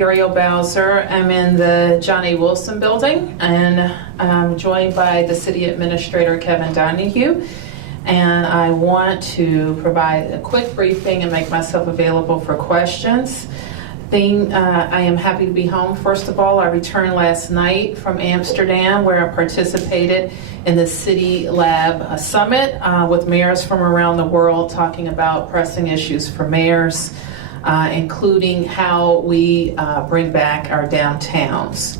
Ariel Bowser. I'm in the John A. Wilson building, and I'm joined by the City Administrator Kevin Donahue. And I want to provide a quick briefing and make myself available for questions. I am happy to be home. First of all, I returned last night from Amsterdam, where I participated in the City Lab Summit with mayors from around the world, talking about pressing issues for mayors, including how we bring back our downtowns.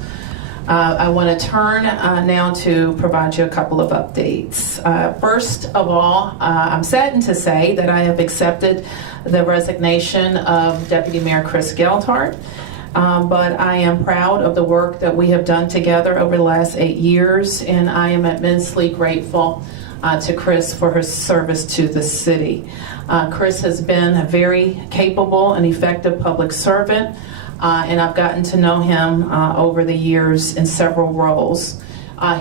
I want to turn now to provide you a couple of updates. First of all, I'm saddened to say that I have accepted the resignation of Deputy Mayor Chris Geldart, but I am proud of the work that we have done together over the last 8 years, and I am immensely grateful to Chris for his service to the city. Chris has been a very capable and effective public servant, and I've gotten to know him over the years in several roles.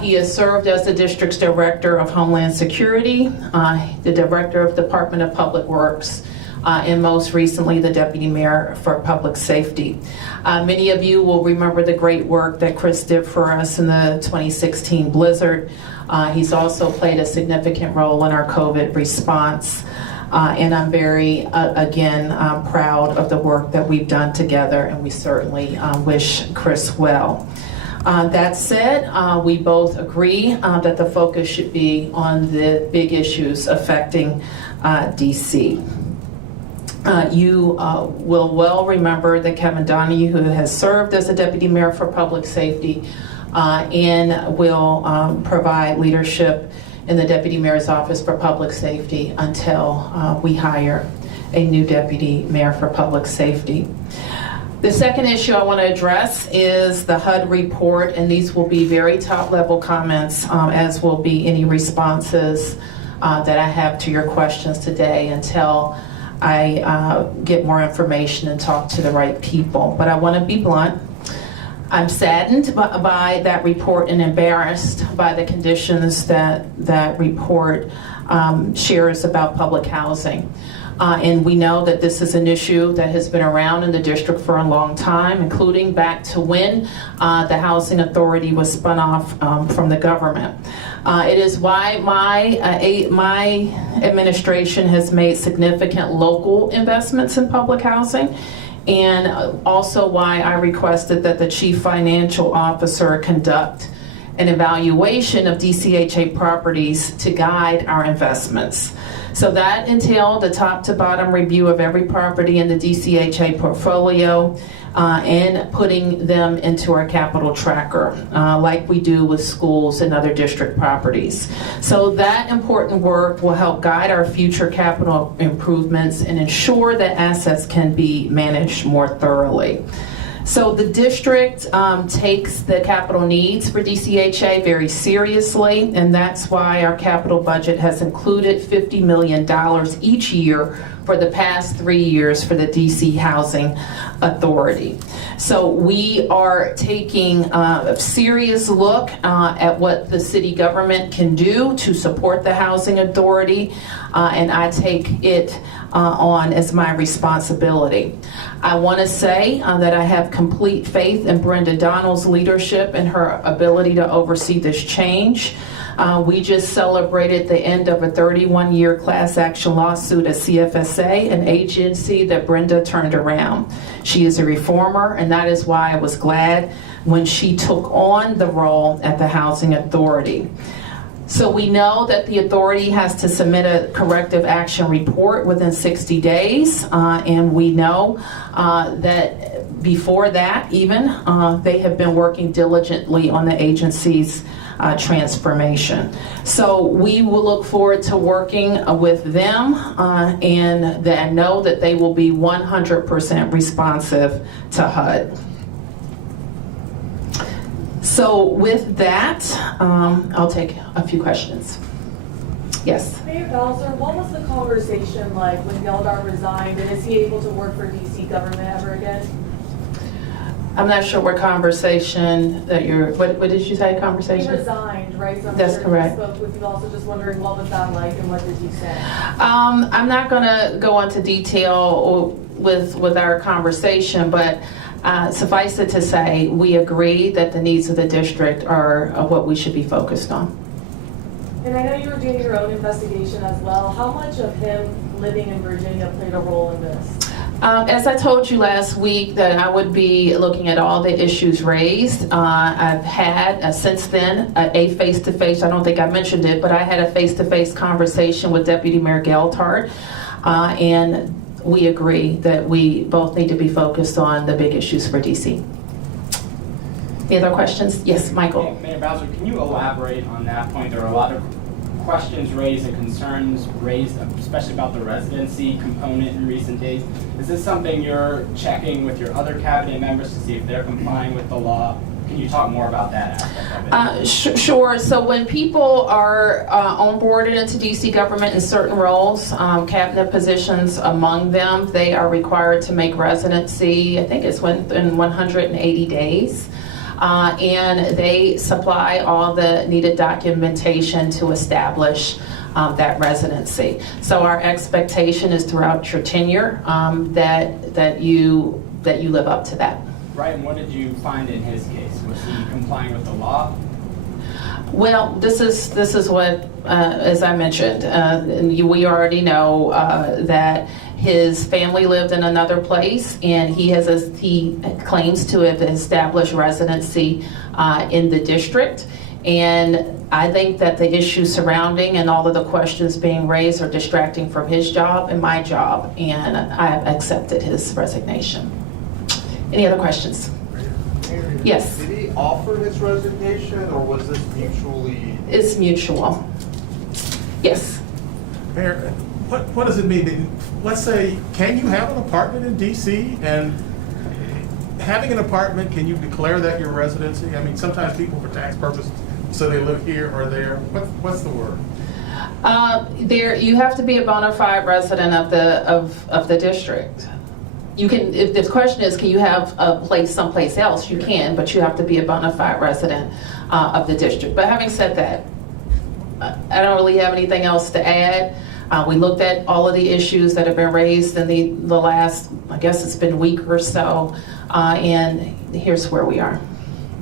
He has served as the district's Director of Homeland Security, the Director of Department of Public Works, and most recently the Deputy Mayor for Public Safety. Many of you will remember the great work that Chris did for us in the 2016 blizzard. He's also played a significant role in our COVID response. And I'm very, again, proud of the work that we've done together, and we certainly wish Chris well. That said, we both agree that the focus should be on the big issues affecting DC. You will well remember that Kevin Donahue, who has served as the Deputy Mayor for Public Safety, and will provide leadership in the Deputy Mayor's Office for Public Safety until we hire a new Deputy Mayor for Public Safety. The second issue I want to address is the HUD report, and these will be very top-level comments, as will be any responses that I have to your questions today until I get more information and talk to the right people. But I want to be blunt. I'm saddened by that report and embarrassed by the conditions that that report shares about public housing. And we know that this is an issue that has been around in the district for a long time, including back to when the Housing Authority was spun off from the government. It is why my administration has made significant local investments in public housing, and also why I requested that the Chief Financial Officer conduct an evaluation of DCHA properties to guide our investments. So that entailed a top to bottom review of every property in the DCHA portfolio and putting them into our capital tracker, like we do with schools and other district properties. So that important work will help guide our future capital improvements and ensure that assets can be managed more thoroughly. So the district takes the capital needs for DCHA very seriously, and that's why our capital budget has included $50 million each year for the past 3 years for the DC Housing Authority. So we are taking a serious look at what the city government can do to support the Housing Authority, and I take it on as my responsibility. I want to say that I have complete faith in Brenda Donnell's leadership and her ability to oversee this change. We just celebrated the end of a 31-year class action lawsuit at CFSA, an agency that Brenda turned around. She is a reformer, and that is why I was glad when she took on the role at the Housing Authority. So we know that the authority has to submit a corrective action report within 60 days, and we know that before that even, they have been working diligently on the agency's transformation. So we will look forward to working with them, and I know that they will be 100% responsive to HUD. So with that, I'll take a few questions. Yes? Mayor Bowser, what was the conversation like when Geldart resigned, and is he able to work for DC government ever again? I'm not sure what conversation that you're, what did you say, conversation? He resigned, right? So I'm That's sure correct. He spoke with you, also just wondering what was that like and what did he say? I'm not going to go into detail with our conversation, but Suffice it to say, we agree that the needs of the district are what we should be focused on. And I know you were doing your own investigation as well. How much of him living in Virginia played a role in this? As I told you last week, that I would be looking at all the issues raised. I've had, since then, a face-to-face, I don't think I mentioned it, but I had a face-to-face conversation with Deputy Mayor Geldart, and we agree that we both need to be focused on the big issues for DC. Any other questions? Yes, Michael. Mayor Bowser, can you elaborate on that point? There are a lot of questions raised and concerns raised, especially about the residency component in recent days. Is this something you're checking with your other cabinet members to see if they're complying with the law? Can you talk more about that aspect of it? Sure. So when people are onboarded into DC government in certain roles, cabinet positions among them, they are required to make residency, I think it's in 180 days. And they supply all the needed documentation to establish that residency. So our expectation is throughout your tenure that you live up to that. Right, and what did you find in his case? Was he complying with the law? Well, this is what, as I mentioned, we already know that his family lived in another place, and he claims to have established residency in the district. And I think that the issues surrounding and all of the questions being raised are distracting from his job and my job, and I have accepted his resignation. Any other questions? Yes. Did he offer his resignation, or was this mutually? It's mutual. Yes. Mayor, what does it mean? Let's say, can you have an apartment in DC, and having an apartment, can you declare that your residency? I mean, sometimes people for tax purposes, so they live here or there. What's the word? You have to be a bona fide resident of the district. You can, if the question is, can you have a place someplace else? You can, but you have to be a bona fide resident of the district. But having said that, I don't really have anything else to add. We looked at all of the issues that have been raised in the last, I guess it's been a week or so, and here's where we are.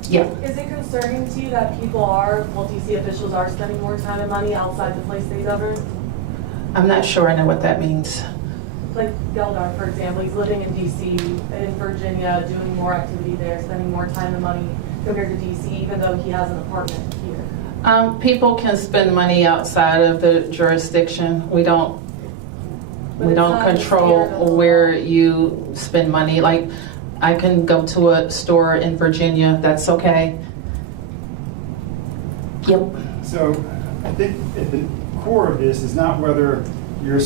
Yeah. Is it concerning to you that DC officials are spending more time and money outside the place they govern? I'm not sure I know what that means. Like Geldart, for example, he's living in DC, in Virginia, doing more activity there, spending more time and money compared to DC, even though he has an apartment here. People can spend money outside of the jurisdiction. We don't control where you spend money. Like, I can go to a store in Virginia, that's okay. Yep. So I think at the core of this is not whether your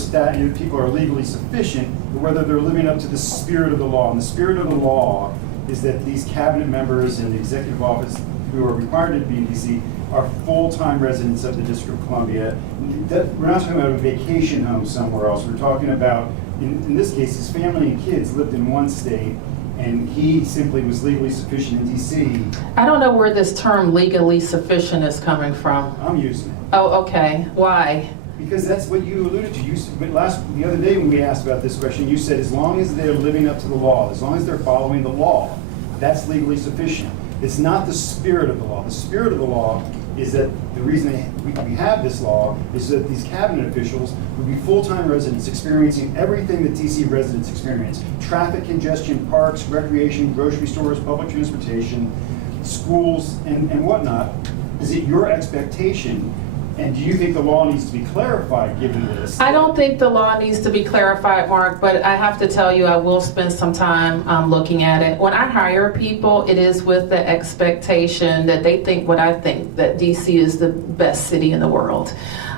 people are legally sufficient, but whether they're living up to the spirit of the law. And the spirit of the law is that these cabinet members in the executive office who are required to be in DC are full-time residents of the District of Columbia. We're not talking about a vacation home somewhere else. We're talking about, in this case, his family and kids lived in one state, and he simply was legally sufficient in DC. I don't know where this term legally sufficient is coming from. I'm using it. Oh, okay. Why? Because that's what you alluded to. The other day when we asked about this question, you said as long as they're living up to the law, as long as they're following the law, that's legally sufficient. It's not the spirit of the law. The spirit of the law is that the reason we have this law is that these cabinet officials would be full-time residents experiencing everything that DC residents experience. Traffic congestion, parks, recreation, grocery stores, public transportation, schools, and whatnot. Is it your expectation, and do you think the law needs to be clarified given this? I don't think the law needs to be clarified, Mark, but I have to tell you, I will spend some time looking at it. When I hire people, it is with the expectation that they think what I think, that DC is the best city in the world,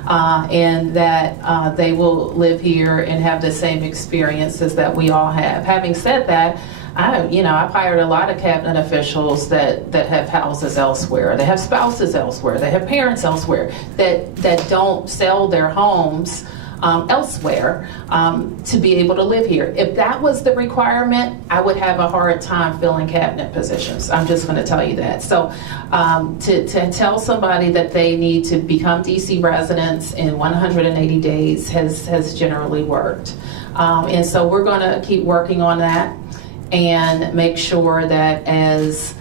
and that they will live here and have the same experiences that we all have. Having said that, I've hired a lot of cabinet officials that have houses elsewhere. They have spouses elsewhere. They have parents elsewhere that don't sell their homes elsewhere to be able to live here. If that was the requirement, I would have a hard time filling cabinet positions. I'm just going to tell you that. So to tell somebody that they need to become DC residents in 180 days has generally worked. And so we're going to keep working on that. and make sure that as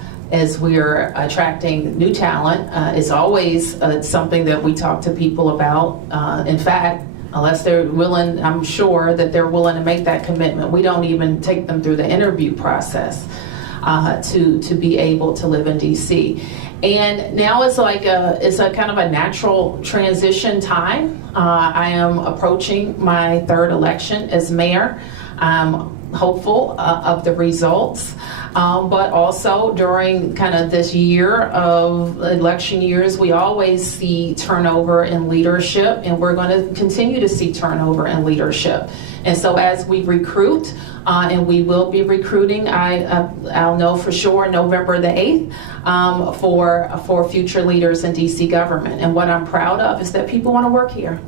we're attracting new talent, is always something that we talk to people about. In fact, unless they're willing, I'm sure that they're willing to make that commitment. We don't even take them through the interview process to be able to live in DC. And now it's like it's a kind of a natural transition time. I am approaching my third election as mayor. I'm hopeful of the results, but also during kind of this year of election years, we always see turnover in leadership, and we're going to continue to see turnover in leadership. And so as we recruit, and we will be recruiting, I'll know for sure November the 8th for future leaders in DC government. And what I'm proud of is that people want to work here,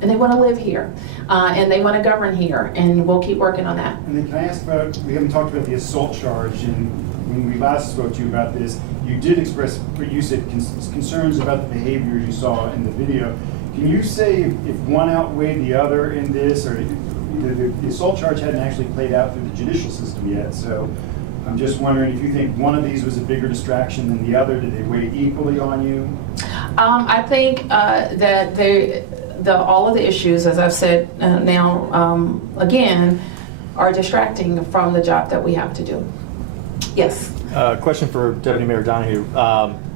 and they want to live here, and they want to govern here, and we'll keep working on that. And then can I ask about, we haven't talked about the assault charge, and when we last spoke to you about this, you did express what you said, concerns about the behavior you saw in the video. Can you say if one outweighed the other in this, or the assault charge hadn't actually played out through the judicial system yet, so I'm just wondering if you think one of these was a bigger distraction than the other. Did they weigh equally on you? I think that all of the issues, as I've said now again, are distracting from the job that we have to do. Yes. Question for Deputy Mayor Donahue.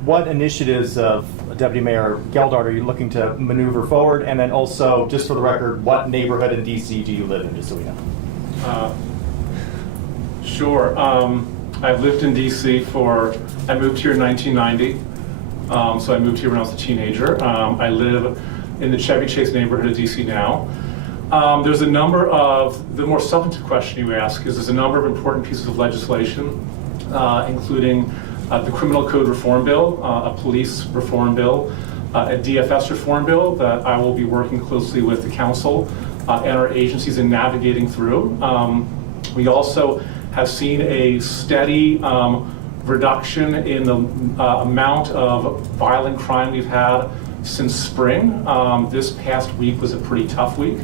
What initiatives of Deputy Mayor Geldart are you looking to maneuver forward? And then also, just for the record, what neighborhood in DC do you live in, just so we know? Sure. I've lived in DC I moved here in 1990. So I moved here when I was a teenager. I live in the Chevy Chase neighborhood of DC now. There's a number of, the more substantive question you ask is there's a number of important pieces of legislation, including the Criminal Code Reform Bill, a Police Reform Bill, a DFS Reform Bill that I will be working closely with the council and our agencies in navigating through. We also have seen a steady reduction in the amount of violent crime we've had since spring. This past week was a pretty tough week.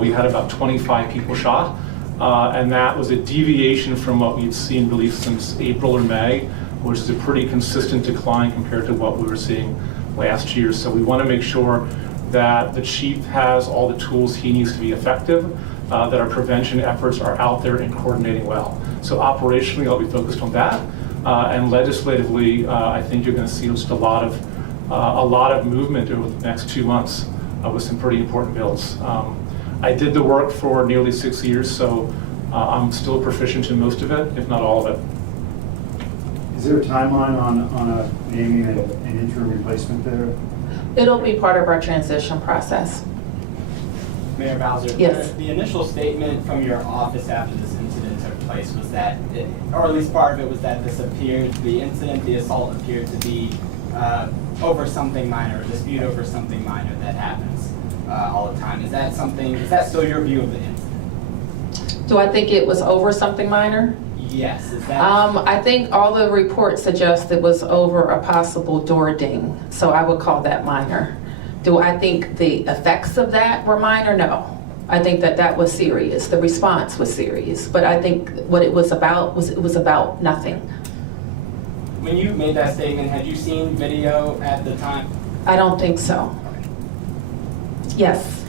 We had about 25 people shot, and that was a deviation from what we'd seen really since April or May, which is a pretty consistent decline compared to what we were seeing last year. So we want to make sure that the chief has all the tools he needs to be effective, that our prevention efforts are out there and coordinating well. So operationally, I'll be focused on that, and legislatively, I think you're going to see just a lot of movement over the next 2 months with some pretty important bills. I did the work for nearly 6 years, so I'm still proficient in most of it, if not all of it. Is there a timeline on naming an interim replacement there? It'll be part of our transition process. Mayor Bowser, Yes. the initial statement from your office after this incident took place was that, or at least part of it was that the incident, the assault appeared to be over something minor, a dispute over something minor that happens all the time. Is that still your view of the incident? Do I think it was over something minor? Yes. Is that? I think all the reports suggest it was over a possible door ding, so I would call that minor. Do I think the effects of that were minor? No. I think that was serious. The response was serious, but I think what it was about was about nothing. When you made that statement, had you seen video at the time? I don't think so. Yes.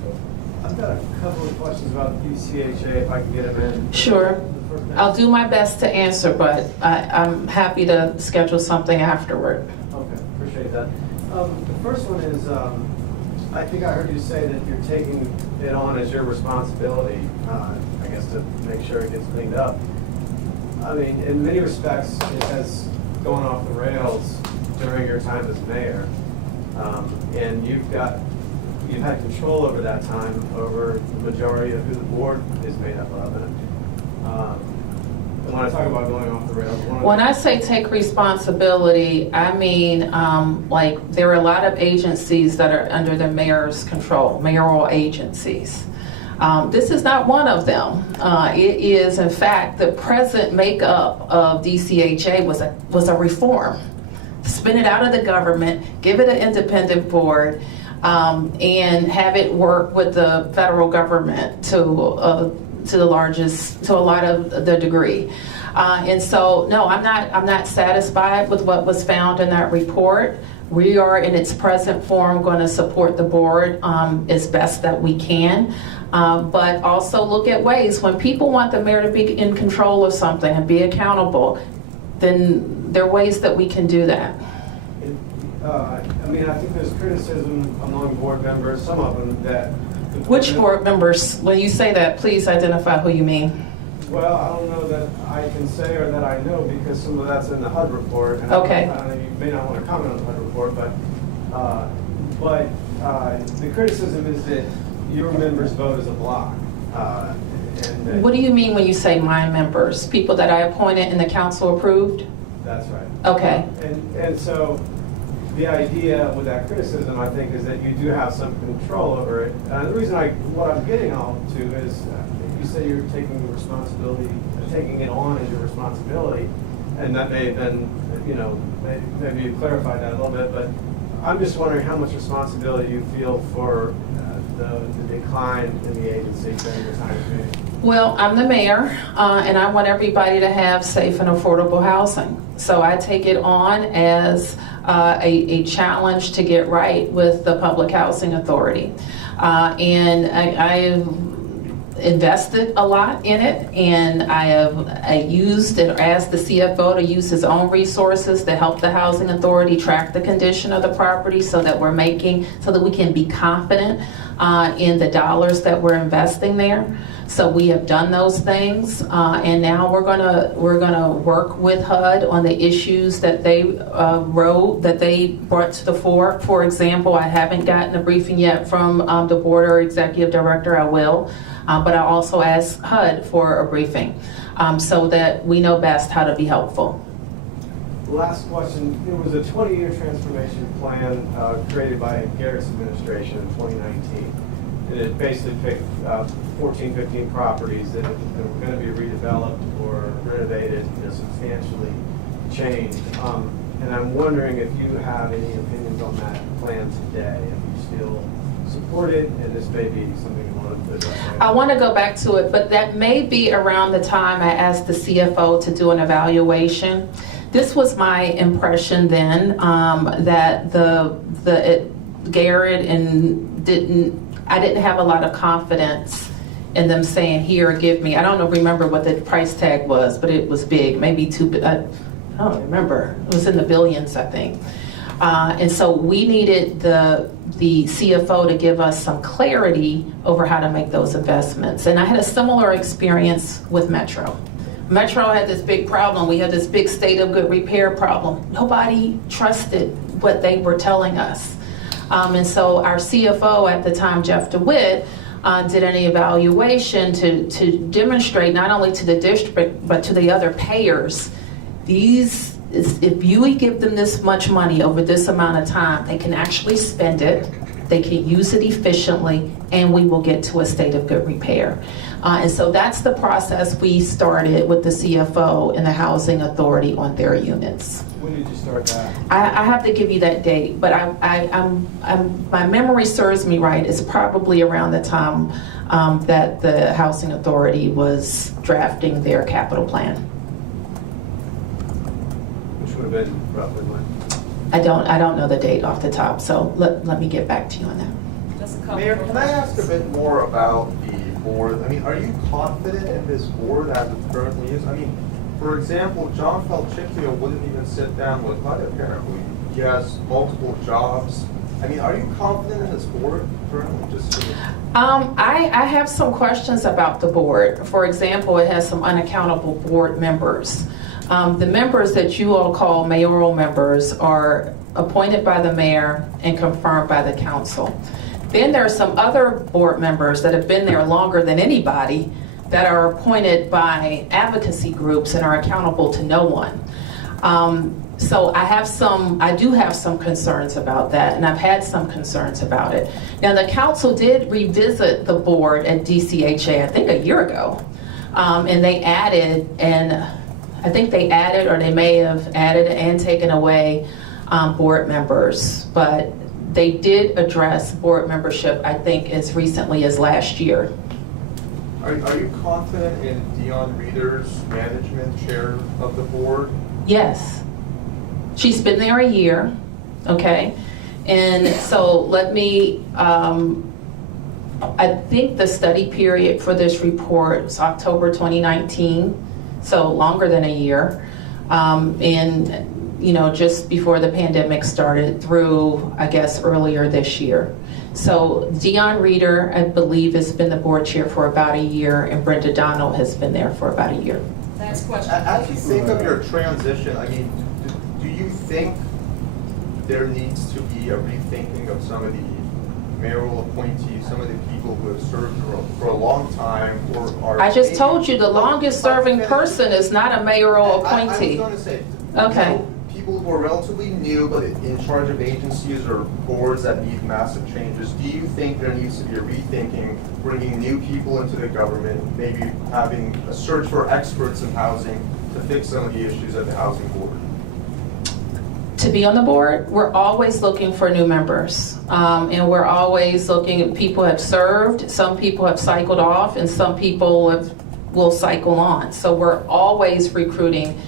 I've got a couple of questions about DCHA, if I can get them in. Sure. I'll do my best to answer, but I'm happy to schedule something afterward. Okay, appreciate that. The first one is, I think I heard you say that you're taking it on as your responsibility, I guess, to make sure it gets cleaned up. I mean, in many respects, it has gone off the rails during your time as mayor, and you've had control over that time, over the majority of who the board is made up of. And when I talk about going off the rails, When I say take responsibility, I mean, like, there are a lot of agencies that are under the mayor's control, mayoral agencies. This is not one of them. It is, in fact, the present makeup of DCHA was a reform. Spin it out of the government, give it an independent board, and have it work with the federal government to a lot of the degree. And so, no, I'm not satisfied with what was found in that report. We are, in its present form, going to support the board as best that we can. But also look at ways, when people want the mayor to be in control of something and be accountable, then there are ways that we can do that. I mean, I think there's criticism among board members, some of them, that... Which board members, when you say that, please identify who you mean. Well, I don't know that I can say or that I know, because some of that's in the HUD report. And Okay. I don't know, you may not want to comment on the HUD report, but the criticism is that your members vote as a block. And that- What do you mean when you say my members? People that I appointed and the council approved? That's right. Okay. And so the idea with that criticism, I think, is that you do have some control over it. The reason what I'm getting on to is you say you're taking the responsibility, taking it on as your responsibility, and that may have been, maybe you clarified that a little bit, but I'm just wondering how much responsibility you feel for the decline in the agency during your time as mayor. Well, I'm the mayor, and I want everybody to have safe and affordable housing. So I take it on as a challenge to get right with the Public Housing Authority. And I've invested a lot in it, and I used it, asked the CFO to use his own resources to help the Housing Authority track the condition of the property so that we can be confident in the dollars that we're investing there. So we have done those things, and now we're gonna work with HUD on the issues that they brought to the fore. For example, I haven't gotten a briefing yet from the board or executive director. I will, but I also asked HUD for a briefing so that we know best how to be helpful. Last question. There was a 20-year transformation plan created by Garrett's administration in 2019. And it basically picked 14, 15 properties that were going to be redeveloped or renovated, substantially changed. And I'm wondering if you have any opinions on that plan today, if you still support it, and this may be something you want to address. I want to go back to it, but that may be around the time I asked the CFO to do an evaluation. This was my impression then, that Garrett I didn't have a lot of confidence in them saying, here, give me. I don't remember what the price tag was, but it was big, maybe I don't remember. It was in the billions, I think. And so we needed the CFO to give us some clarity over how to make those investments. And I had a similar experience with Metro. Metro had this big problem. We had this big state of good repair problem. Nobody trusted what they were telling us. And so our CFO at the time, Jeff DeWitt, did an evaluation to demonstrate not only to the district, but to the other payers, if you give them this much money over this amount of time, they can actually spend it, they can use it efficiently, and we will get to a state of good repair. And so that's the process we started with the CFO and the Housing Authority on their units. When did you start that? I have to give you that date, but my memory serves me right. It's probably around the time that the Housing Authority was drafting their capital plan. Which would have been roughly when? I don't know the date off the top, so let me get back to you on that. Mayor, can I ask a bit more about the board? I mean, are you confident in this board as it currently is? I mean, for example, John Falchicchio wouldn't even sit down with HUD apparently. He has multiple jobs. I mean, are you confident in this board currently? I have some questions about the board. For example, it has some unaccountable board members. The members that you all call mayoral members are appointed by the mayor and confirmed by the council. Then there are some other board members that have been there longer than anybody that are appointed by advocacy groups and are accountable to no one. So I do have some concerns about that, and I've had some concerns about it. Now, the council did revisit the board at DCHA, I think a year ago, and they added, and I think they added, or they may have added and taken away board members, but they did address board membership, I think, as recently as last year. Are you confident in Dion Reeder's management chair of the board? Yes. She's been there a year, okay? And so let me, I think the study period for this report was October 2019, so longer than a year. And, you know, just before the pandemic started through, I guess, earlier this year. So Dion Reeder, I believe, has been the board chair for about a year, and Brenda Donald has been there for about a year. Last question. As you think of your transition, I mean, do you think there needs to be a rethinking of some of the mayoral appointees, some of the people who have served for a long time, or are... I just told you the longest serving person is not a mayoral I appointee. was going to say, Okay. you know, people who are relatively new but in charge of agencies or boards that need massive changes, do you think there needs to be a rethinking, bringing new people into the government, maybe having a search for experts in housing to fix some of the issues at the housing board? To be on the board, we're always looking for new members. And we're always looking at people have served, some people have cycled off, and some people will cycle on. So we're always recruiting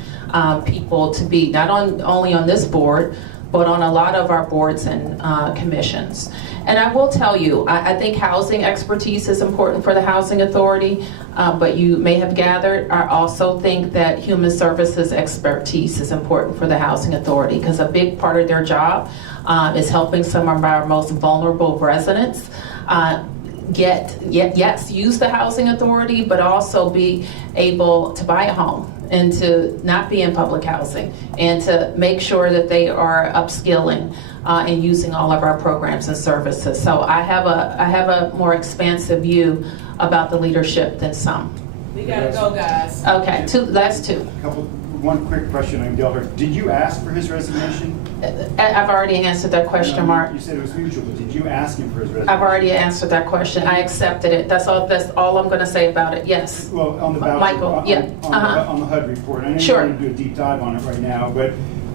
people to be not only on this board, but on a lot of our boards and commissions. And I will tell you, I think housing expertise is important for the Housing Authority, but you may have gathered, I also think that human services expertise is important for the Housing Authority, because a big part of their job is helping some of our most vulnerable residents use the Housing Authority, but also be able to buy a home and to not be in public housing, and to make sure that they are upskilling and using all of our programs and services. So I have a more expansive view about the leadership than some. We gotta go, guys. Okay, last two. One quick question on Geldart. Did you ask for his resignation? I've already answered that question, No, Mark. You said it was mutual, but did you ask him for his resignation? I've already answered that question. I accepted it. That's all I'm gonna say about it. Yes. Well, on the voucher, Michael, yeah. on the HUD report, I know Sure. you're going to do a deep dive on it right now, but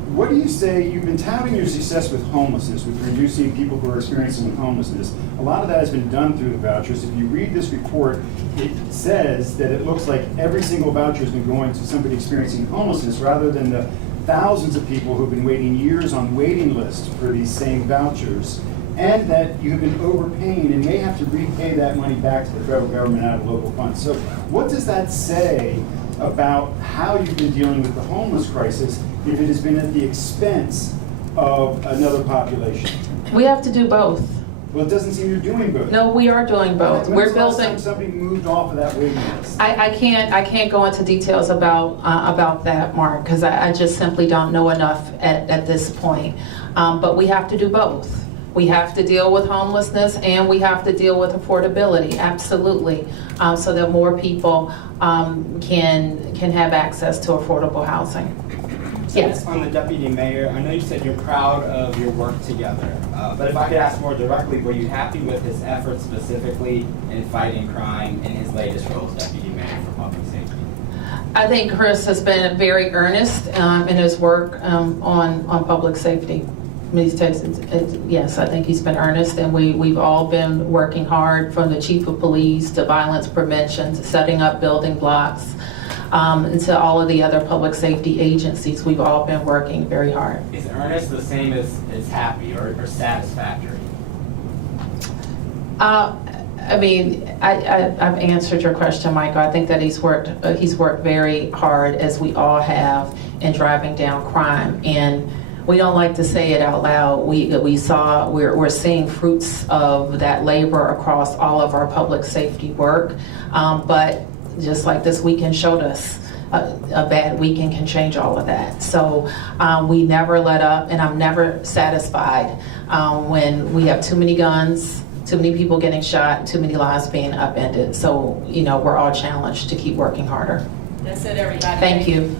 what do you say, you've been touting your success with homelessness, with reducing people who are experiencing homelessness. A lot of that has been done through the vouchers. If you read this report, it says that it looks like every single voucher has been going to somebody experiencing homelessness rather than the thousands of people who've been waiting years on waiting lists for these same vouchers, and that you've been overpaying and may have to repay that money back to the federal government out of local funds. So what does that say about how you've been dealing with the homeless crisis if it has been at the expense of another population? We have to do both. Well, it doesn't seem you're doing both. No, we are doing both. When's We're the last building. time somebody moved off of that waiting list? I can't go into details about that, Mark, because I just simply don't know enough at this point. But we have to do both. We have to deal with homelessness and we have to deal with affordability, absolutely, so that more people can have access to affordable housing. Yes. On the deputy mayor, I know you said you're proud of your work together, but if I could ask more directly, were you happy with his efforts specifically in fighting crime in his latest role as deputy mayor for public safety? I think Chris has been very earnest in his work on public safety. Yes, I think he's been earnest, and we've all been working hard, from the chief of police to violence prevention to setting up building blocks, and to all of the other public safety agencies. We've all been working very hard. Is earnest the same as happy or satisfactory? I mean, I've answered your question, Michael. I think that he's worked very hard, as we all have, in driving down crime. And we don't like to say it out loud. We're seeing fruits of that labor across all of our public safety work. But just like this weekend showed us, a bad weekend can change all of that. So we never let up, and I'm never satisfied when we have too many guns, too many people getting shot, too many lives being upended. So, we're all challenged to keep working harder. That's it, everybody. Thank you.